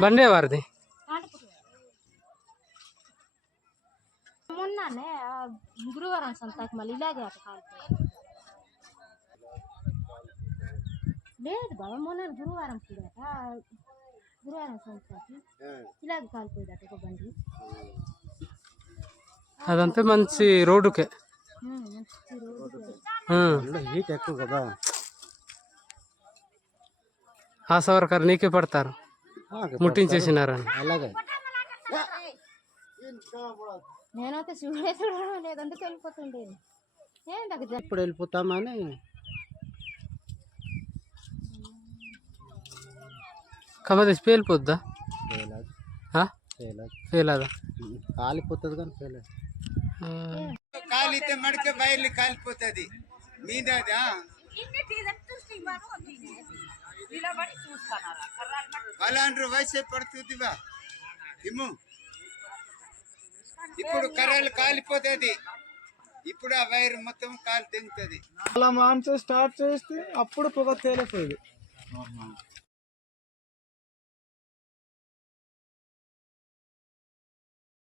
బండే వారిది మొన్ననే ఆ గురువారం సంతకి మళ్ళీ ఇలాగే అటు కాలిపోయాడు లేదు బాబా మొన్న గురువారం కూడాట గురువారం సంతకి ఇలాగే కాలిపోయాడట ఒక బండి అదంతా మంచి రోడ్డుకే ఉమ్, మంచి రోడ్డు ఆ. హీట్ ఎక్కువ కదా ఆశా వర్కర్ నీకే పడతారు ముట్టించేసినారని అలాగే. నేనైతే చూడే చూడడం లేదు అందుకే వెళ్ళిపోతుండేది ఇప్పుడు వెళ్ళిపోతామని. పేలిపోద్దా? చేయలేదు ఆ? చేయలేదు పేలదా? కాలిపోతుంది కానీ ఆ. కాలితే మడికే బయలు కాలిపోతుంది. మీదదా వాళ్ళండ్రు వయసే పడుతుందివా? ఇమ్ము. ఇప్పుడు కర్రలు కాలిపోతుంది. ఇప్పుడు ఆ వైర్ మొత్తం కాలి తెంగుతుంది. అలా మాన్సే స్టార్ట్ చేస్తే అప్పుడు పొగ తేలిపోయింది.